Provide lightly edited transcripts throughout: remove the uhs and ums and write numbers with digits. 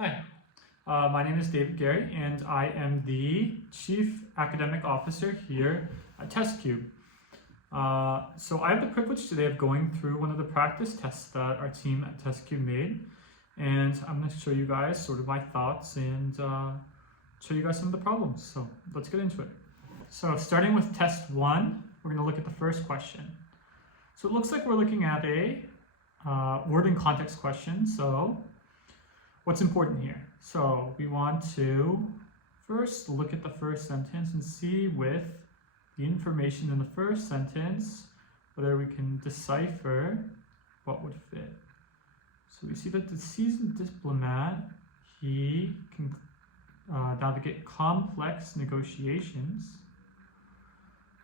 Hi, my name is David Gerry, and I am the Chief Academic Officer here at TEST QUBE. So I have the privilege today of going through one of the practice tests that our team at TEST QUBE made, and I'm going to show you guys sort of my thoughts and show you guys some of the problems. So let's get into it. So starting with test 1, we're going to look at the first question. So it looks like we're looking at a word and context question. So what's important here? So we want to first look at the first sentence and see with the information in the first sentence whether we can decipher what would fit. So we see that the seasoned diplomat, he can navigate complex negotiations.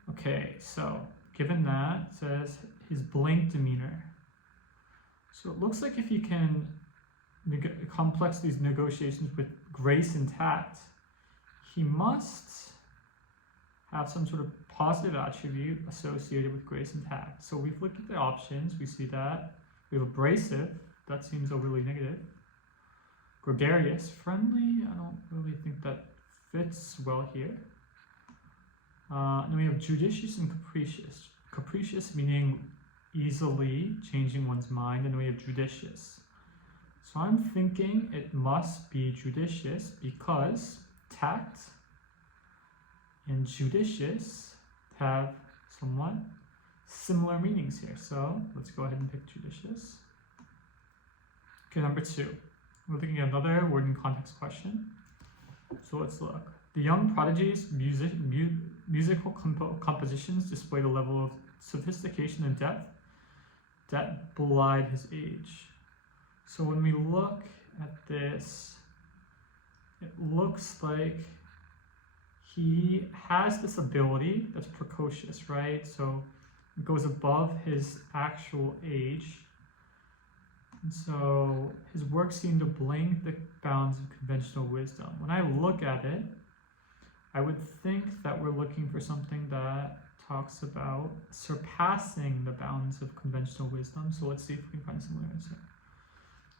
Okay, so given that, it says his blank demeanor. So it looks like if he can complex these negotiations with grace and tact, he must have some sort of positive attribute associated with grace and tact. So we've looked at the options. We see that we have abrasive. That seems overly negative. Gregarious, friendly. I don't really think that fits well here. And then we have judicious and capricious. Capricious meaning easily changing one's mind, and we have judicious. So I'm thinking it must be judicious because tact and judicious have somewhat similar meanings here. So let's go ahead and pick judicious. Okay, number 2. We're looking at another word and context question. So let's look. The young prodigy's musical compositions displayed a level of sophistication and depth that belied his age. So when we look at this, it looks like he has this ability that's precocious, right? So it goes above his actual age. And so his work seemed to blank the bounds of conventional wisdom. When I look at it, I would think that we're looking for something that talks about surpassing the bounds of conventional wisdom. So let's see if we can find a similar answer.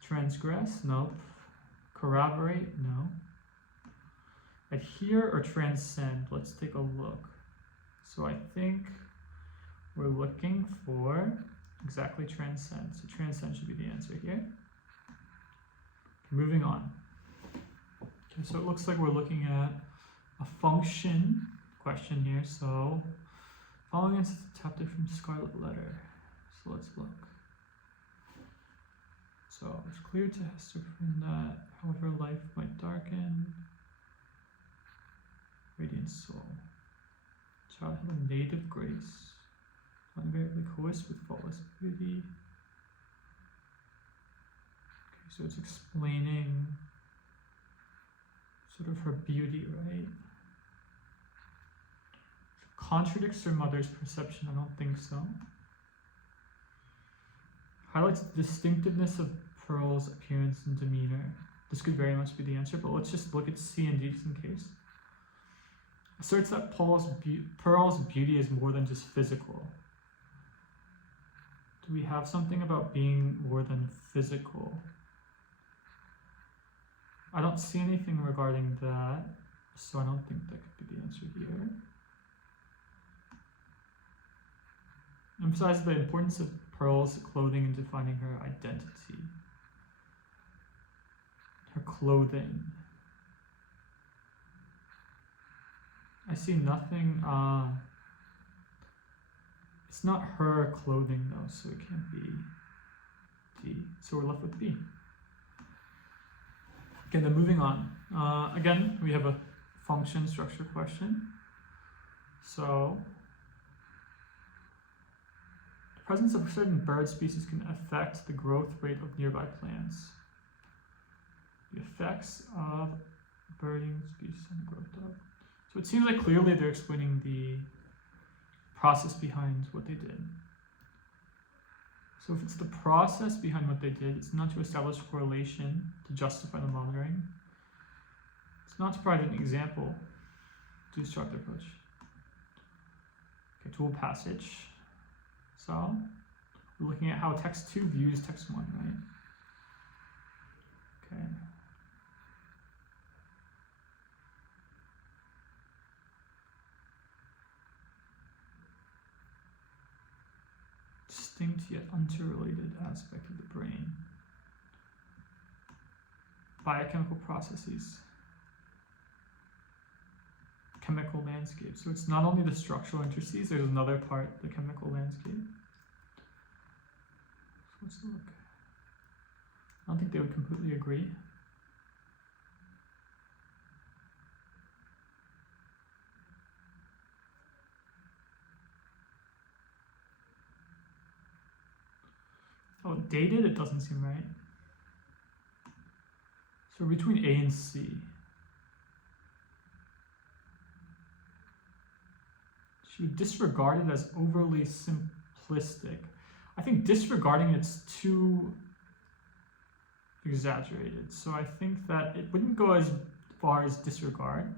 Transgress? Nope. Corroborate? No. Adhere or transcend? Let's take a look. So I think we're looking for exactly transcend. So transcend should be the answer here. Moving on. Okay, so it looks like we're looking at a function question here. So following is adapted from Scarlet Letter. So let's look. So it's clear to Hester that, however life might darken, radiant soul. Child have a native grace, invariably coerced with faultless beauty. Okay, so it's explaining sort of her beauty, right? Contradicts her mother's perception? I don't think so. Highlights the distinctiveness of Pearl's appearance and demeanor. This could very much be the answer, but let's just look at C and D just in case. Asserts that Pearl's beauty is more than just physical. Do we have something about being more than physical? I don't see anything regarding that, so I don't think that could be the answer here. Emphasizes the importance of Pearl's clothing in defining her identity. Her clothing. I see nothing. It's not her clothing though, so it can't be D. So we're left with B. Okay, then moving on. Again, we have a function structure question. So the presence of certain bird species can affect the growth rate of nearby plants. The effects of birding species on the growth of. So it seems like clearly they're explaining the process behind what they did. So if it's the process behind what they did, it's not to establish correlation to justify the monitoring. It's not to provide an example to instruct the approach. Okay, tool passage. So we're looking at how text 2 views text 1, right? Okay. distinct yet interrelated aspect of the brain. Biochemical processes. Chemical landscape. So it's not only the structural interstices, there's another part, the chemical landscape. So let's look. I don't think they would completely agree. Oh, dated, it doesn't seem right. So between A and C. She would disregard it as overly simplistic. I think disregarding it's too exaggerated. So I think that it wouldn't go as far as disregard.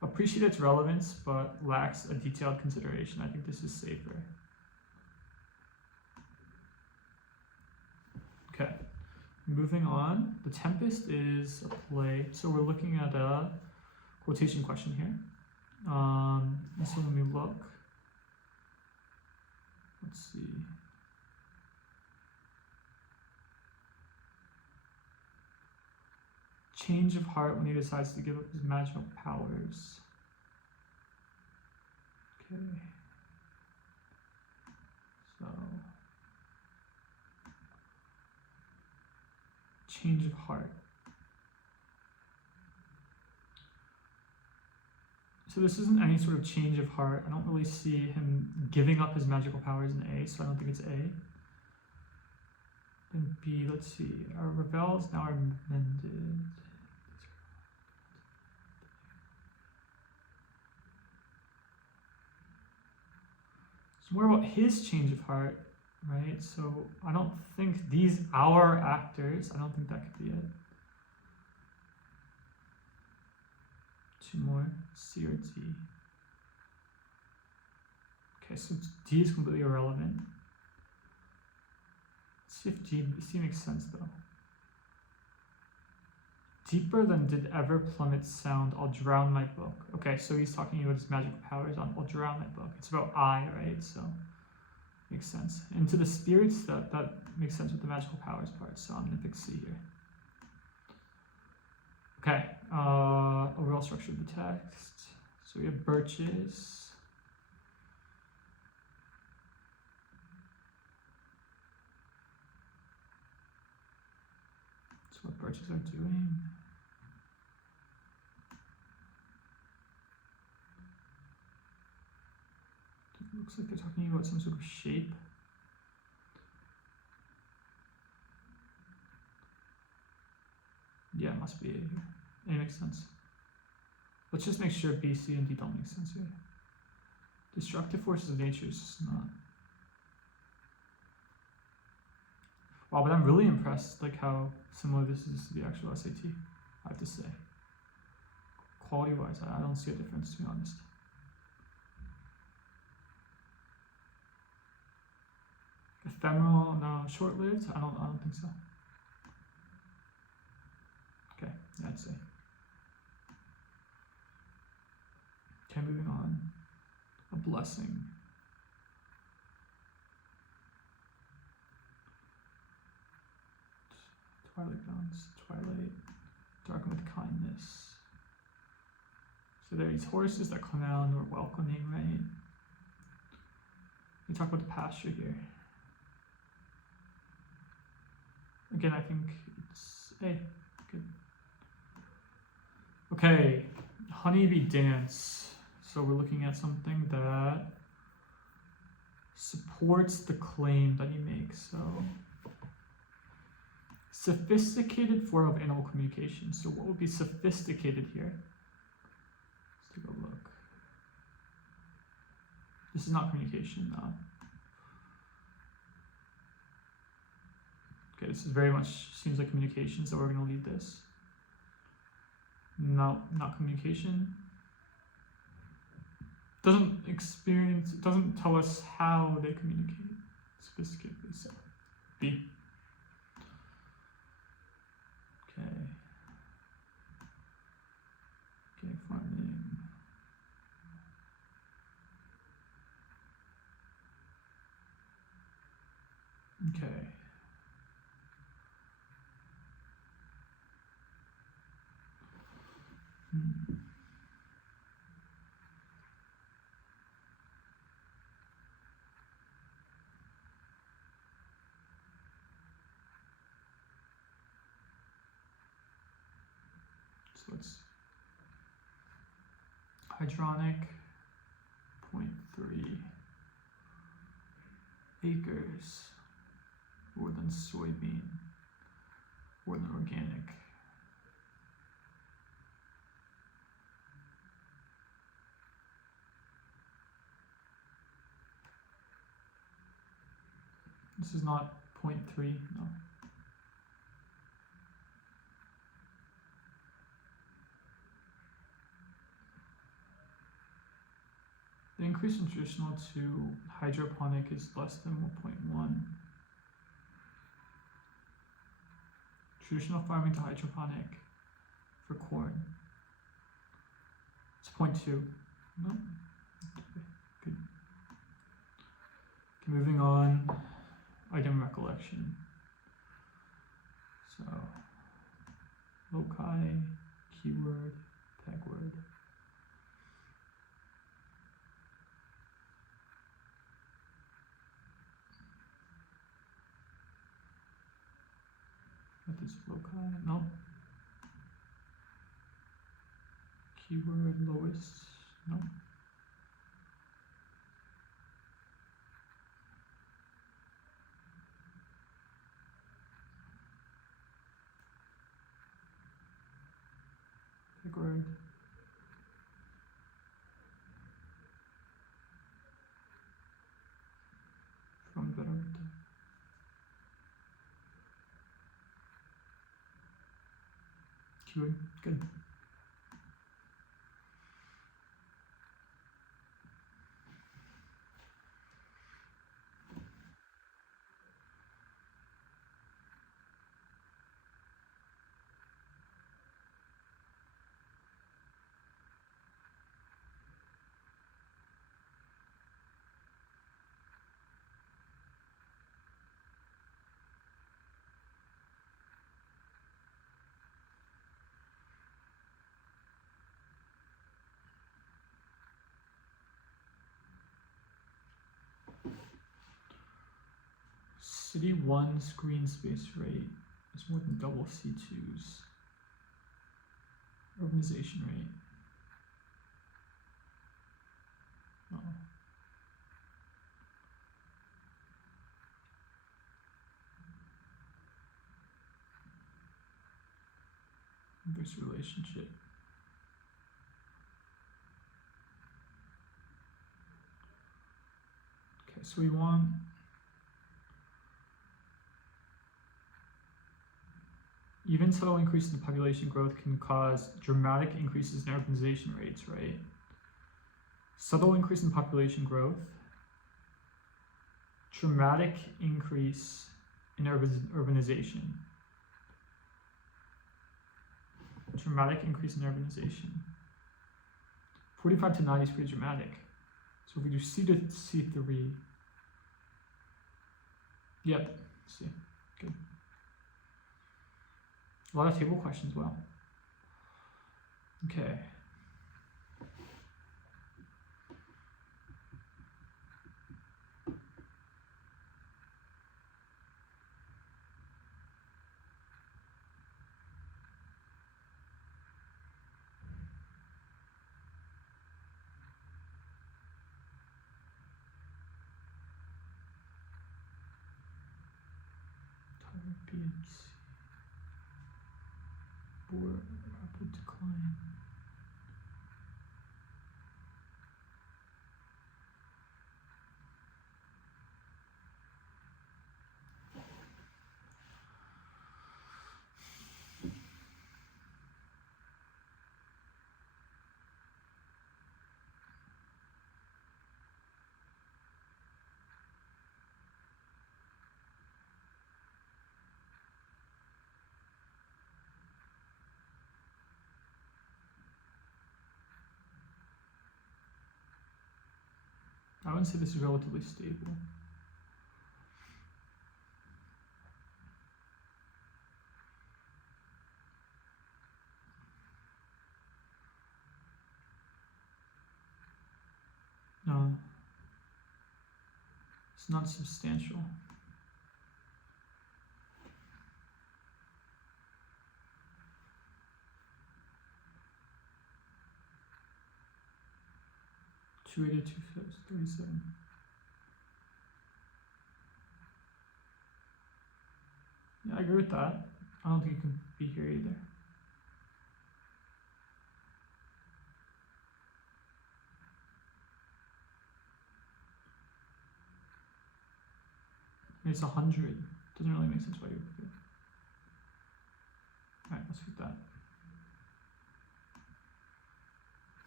Appreciate its relevance, but lacks a detailed consideration. I think this is safer. Okay, moving on. The Tempest is a play. So we're looking at a quotation question here. And so let me look. Let's see. Change of heart when he decides to give up his magical powers. Okay. So, change of heart. So this isn't any sort of change of heart. I don't really see him giving up his magical powers in A, so I don't think it's A. Then B, let's see. Our rebels now are mended. It's more about his change of heart, right? So I don't think these our actors, I don't think that could be it. Two more, C or D. Okay, so D is completely irrelevant. Let's see if C makes sense though. Deeper than did ever plummet sound, I'll drown my book. Okay, so he's talking about his magical powers on I'll drown my book. It's about I, right? So makes sense. Into the spirits, that makes sense with the magical powers part. So I'm gonna pick C here. Okay, overall structure of the text. So we have birches. That's what birches are doing. It looks like they're talking about some sort of shape. Yeah, it must be A here. A makes sense. Let's just make sure B, C, and D don't make sense here. Destructive forces of nature is not. Wow, but I'm really impressed like how similar this is to the actual SAT, I have to say. Quality-wise, I don't see a difference, to be honest. Ephemeral, no, short-lived? I don't think so. Okay, yeah, I'd say. Okay, moving on. A blessing. Twilight bounds, twilight, darken with kindness. So there are these horses that come out and we're welcoming, right? We talk about the pasture here. Again, I think it's A. Good. Okay, honeybee dance. So we're looking at something that supports the claim that he makes. So, sophisticated form of animal communication. So what would be sophisticated here? Let's take a look. This is not communication, no. Okay, this is very much seems like communication, so we're going to leave this. No, not communication. Doesn't tell us how they communicate sophisticatedly. So B. Okay. Okay, farming. Okay. So let's hydronic 0.3 acres, more than soybean, more than organic. This is not 0.3, no. The increase from traditional to hydroponic is less than 1.1. Traditional farming to hydroponic for corn. It's 0.2. No. Good. Okay, moving on. Item recollection. So, loci, keyword, tag word. Methods of loci, no. Keyword, lowest, no. Tag word. From better. Keyword, good. City 1 screen space rate is more than double C2's urbanization rate. Oh. Inverse relationship. Okay, so we want even subtle increases in population growth can cause dramatic increases in urbanization rates, right? Subtle increase in population growth, dramatic increase in urbanization. Dramatic increase in urbanization. 45 to 90 is pretty dramatic. So if we do C to C3, yep, C, good. A lot of table questions, well. Okay. BMC. Board rapid decline. I would say this is relatively stable. It's not substantial. Two 37. Yeah, I agree with that. I don't think it can be here either. It's 100. Doesn't really make sense why you would do it. Alright, let's read that.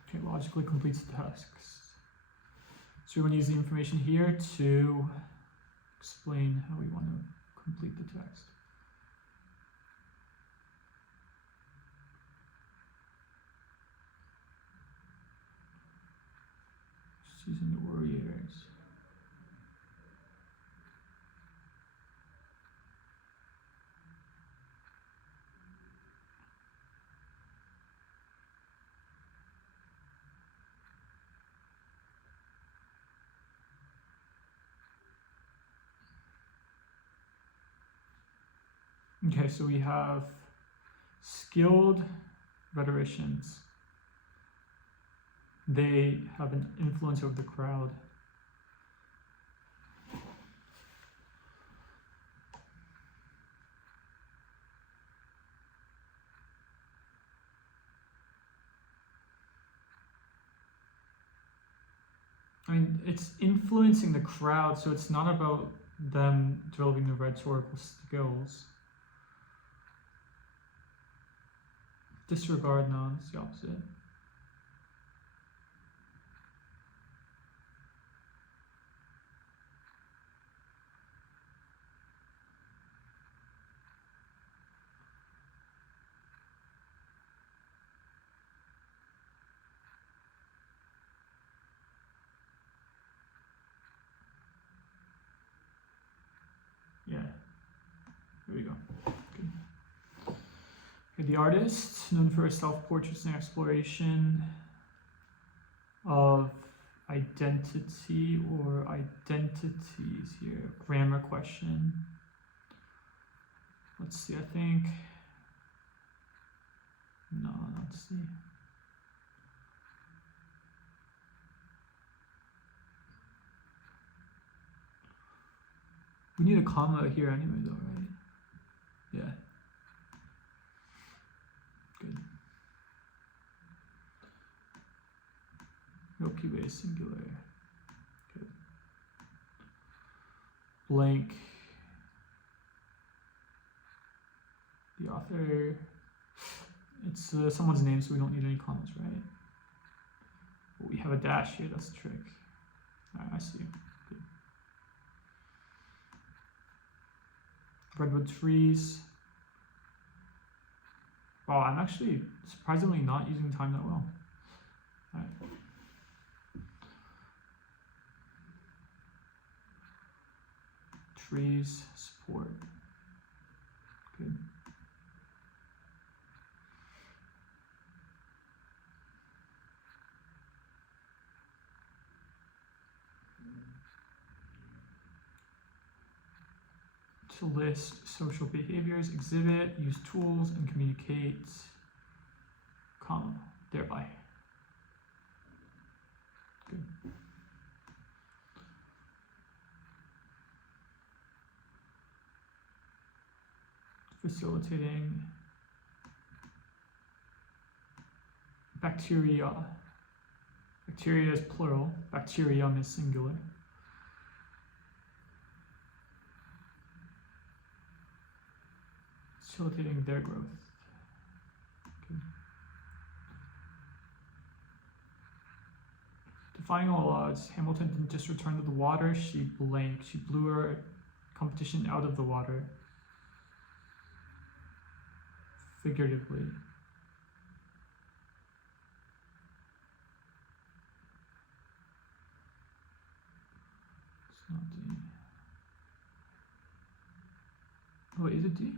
Okay, logically completes the tasks. So we're going to use the information here to explain how we want to complete the text. Just using the Warriors. Okay, so we have skilled rhetoricians. They have an influence over the crowd. I mean, it's influencing the crowd, so it's not about them developing the rhetorical skills. Disregard nouns, the opposite. Yeah, there we go. Good. Okay, the artist, known for his self-portraits and exploration of identity or identities here. Grammar question. Let's see, I think. No, let's see. We need a comma here anyway, though, right? Yeah. Good. No QUBE singular. Good. Blank. The author. It's someone's name, so we don't need any commas, right? But we have a dash here. That's the trick. All right, I see. Good. Redwood trees. Wow, I'm actually surprisingly not using time that well. All right. Trees, support. Good. To list social behaviors, exhibit, use tools, and communicate, comma, thereby. Good. Facilitating bacteria. Bacteria is plural, bacterium is singular. Facilitating their growth. Okay. Defying all odds, Hamilton didn't just return to the water, she blanked. She blew her competition out of the water. Figuratively. It's not D. Oh, is it D?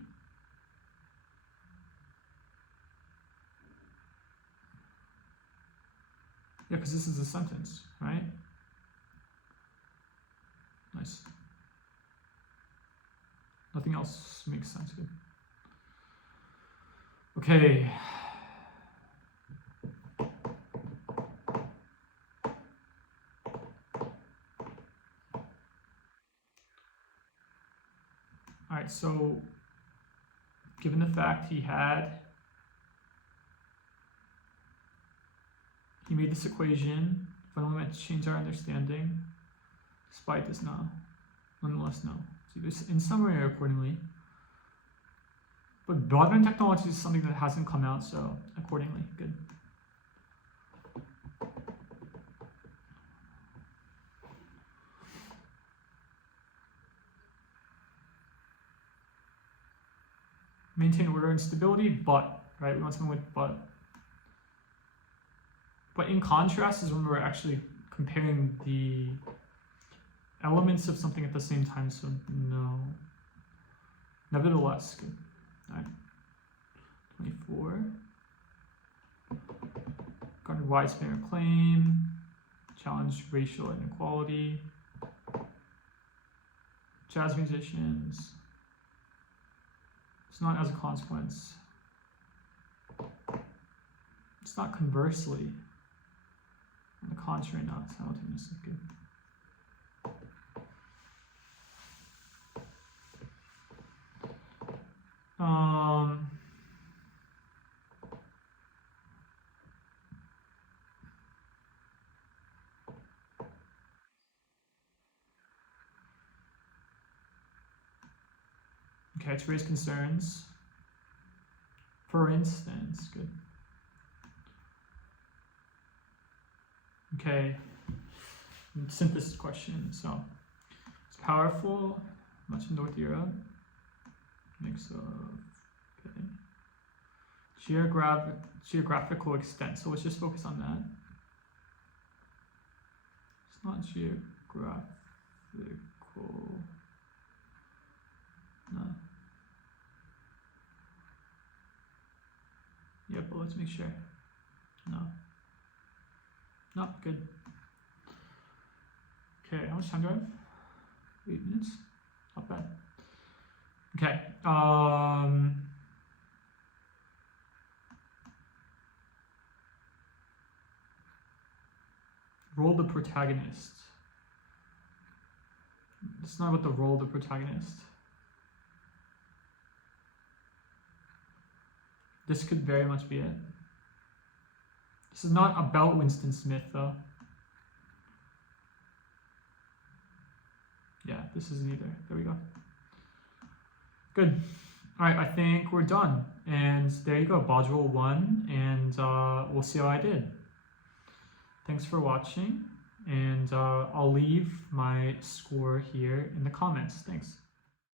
Yeah, because this is a sentence, right? I Nice. Nothing else makes sense. Good. Okay. All right, so given the fact he made this equation, finally meant to change our understanding, despite this no. Nonetheless, no. So this in summary or accordingly. But broadband technology is something that hasn't come out, so accordingly, good. Maintain order and stability, but, right? We want something with but. But in contrast is when we're actually comparing the elements of something at the same time, so no. Nevertheless, good. All right. 24. Garnered widespread acclaim. Challenge racial inequality. Jazz musicians. It's not as a consequence. It's not conversely. On the contrary, not simultaneously. Good. Okay, to raise concerns. For instance, good. Okay, synthesis question. So, it's powerful, much in North Europe. Mix of, okay. Geographical extent. So let's just focus on that. It's not geographical. No. Yeah, but let's make sure. No. No, good. Okay, how much time do I have? 8 minutes? Not bad. Okay. Role the protagonist. It's not about the role of the protagonist. This could very much be it. This is not about Winston Smith, though. Yeah, this isn't either. There we go. Good. All right, I think we're done. And there you go, module 1, and we'll see how I did. Thanks for watching, and I'll leave my score here in the comments. Thanks.